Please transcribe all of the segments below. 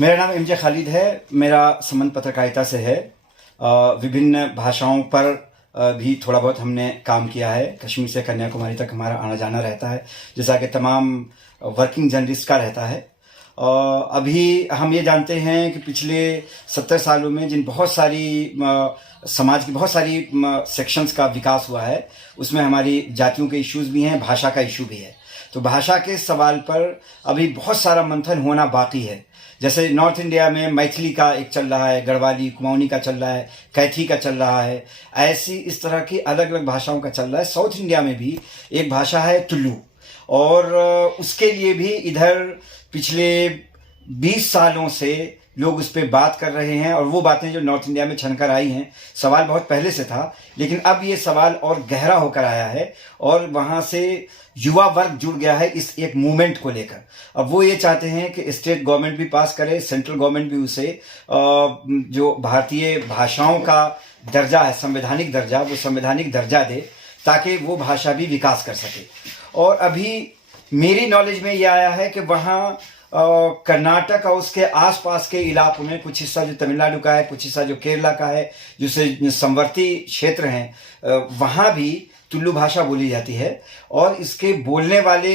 मेरा नाम एमजे खालिद है। मेरा संबंध पत्रकारिता से है। विभिन्न भाषाओं पर भी थोड़ा बहुत हमने काम किया है। कश्मीर से कन्याकुमारी तक हमारा आना जाना रहता है, जैसा कि तमाम वर्किंग जर्नलिस्ट का रहता है। अभी हम ये जानते हैं कि पिछले 70 सालों में जिन बहुत सारी समाज की बहुत सारी सेक्शंस का विकास हुआ है, उसमें हमारी जातियों के इश्यूज़ भी हैं, भाषा का इशू भी है। तो भाषा के सवाल पर अभी बहुत सारा मंथन होना बाकी है। जैसे नॉर्थ इंडिया में मैथिली का एक चल रहा है, गढ़वाली कुमाऊनी का चल रहा है, कैथी का चल रहा है, ऐसी इस तरह की अलग अलग भाषाओं का चल रहा है। साउथ इंडिया में भी एक भाषा है तुलु, और उसके लिए भी इधर पिछले 20 सालों से लोग उस पर बात कर रहे हैं। और वो बातें जो नॉर्थ इंडिया में छनकर आई हैं, सवाल बहुत पहले से था, लेकिन अब ये सवाल और गहरा होकर आया है और वहाँ से युवा वर्ग जुड़ गया है इस एक मूवमेंट को लेकर। अब वो ये चाहते हैं कि स्टेट गवर्नमेंट भी पास करे, सेंट्रल गवर्नमेंट भी उसे जो भारतीय भाषाओं का दर्जा है, संवैधानिक दर्जा, वो संवैधानिक दर्जा दे, ताकि वो भाषा भी विकास कर सके। और अभी मेरी नॉलेज में ये आया है कि वहाँ कर्नाटक और उसके आसपास के इलाकों में कुछ हिस्सा जो तमिलनाडु का है, कुछ हिस्सा जो केरला का है, जो समवर्ती क्षेत्र हैं, वहाँ भी तुलु भाषा बोली जाती है। और इसके बोलने वाले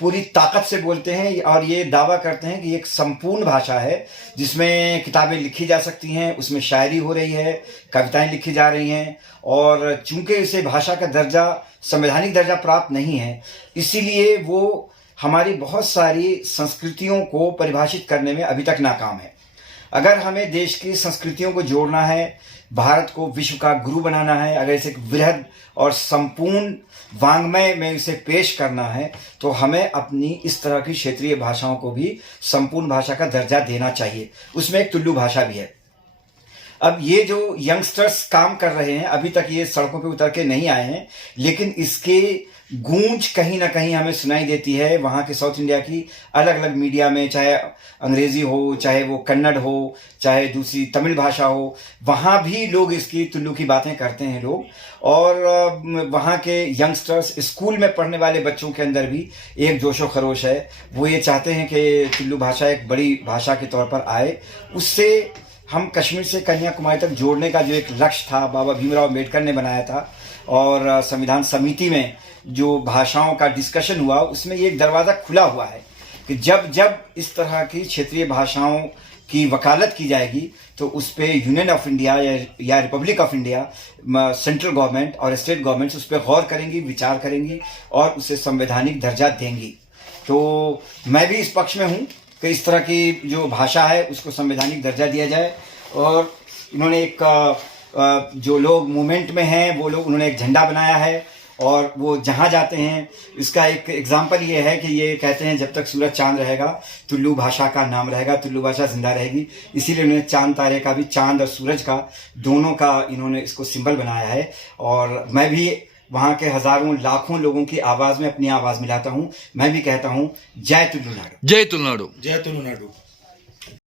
पूरी ताकत से बोलते हैं और ये दावा करते हैं कि ये एक संपूर्ण भाषा है, जिसमें किताबें लिखी जा सकती हैं, उसमें शायरी हो रही है, कविताएं लिखी जा रही हैं। और चूंकि इसे भाषा का दर्जा, संवैधानिक दर्जा प्राप्त नहीं है, इसीलिए वो हमारी बहुत सारी संस्कृतियों को परिभाषित करने में अभी तक नाकाम है। अगर हमें देश की संस्कृतियों को जोड़ना है, भारत को विश्व का गुरु बनाना है, अगर इसे एक वृहद और संपूर्ण वांग्मय में इसे पेश करना है, तो हमें अपनी इस तरह की क्षेत्रीय भाषाओं को भी संपूर्ण भाषा का दर्जा देना चाहिए। उसमें एक तुलु भाषा भी है। अब ये जो यंगस्टर्स काम कर रहे हैं, अभी तक ये सड़कों पे उतर के नहीं आए हैं, लेकिन इसके गूंज कहीं ना कहीं हमें सुनाई देती है वहाँ के साउथ इंडिया की अलग अलग मीडिया में, चाहे अंग्रेज़ी हो, चाहे वो कन्नड़ हो, चाहे दूसरी तमिल भाषा हो, वहाँ भी लोग इसकी तुल्लू की बातें करते हैं लोग। और वहाँ के यंगस्टर्स, स्कूल में पढ़ने वाले बच्चों के अंदर भी एक जोशो खरोश है। वो ये चाहते हैं कि तुल्लू भाषा एक बड़ी भाषा के तौर पर आए। उससे हम कश्मीर से कन्याकुमारी तक जोड़ने का जो एक लक्ष्य था, बाबा भीमराव अम्बेडकर ने बनाया था, और संविधान समिति में जो भाषाओं का डिस्कशन हुआ, उसमें ये एक दरवाज़ा खुला हुआ है कि जब जब इस तरह की क्षेत्रीय भाषाओं की वकालत की जाएगी, तो उस पर यूनियन ऑफ इंडिया या Republic of India, central government और स्टेट गवर्नमेंट्स उस पर गौर करेंगी, विचार करेंगी और उसे संवैधानिक दर्जा देंगी। तो मैं भी इस पक्ष में हूँ कि इस तरह की जो भाषा है उसको संवैधानिक दर्जा दिया जाए। और इन्होंने एक जो लोग मूवमेंट में हैं, वो लोग, उन्होंने एक झंडा बनाया है, और वो जहाँ जाते हैं, इसका एक एग्जाम्पल ये है कि ये कहते हैं जब तक सूरज चांद रहेगा तुल्लू भाषा का नाम रहेगा, तुल्लू भाषा जिंदा रहेगी। इसीलिए उन्होंने चांद तारे का भी, चांद और सूरज का, दोनों का इन्होंने इसको सिंबल बनाया है। और मैं भी वहाँ के हजारों लाखों लोगों की आवाज़ में अपनी आवाज़ मिलाता हूँ। मैं भी कहता हूँ, जय तुलुनाडु, जय तुलनाडु, जय तुलुनाडु।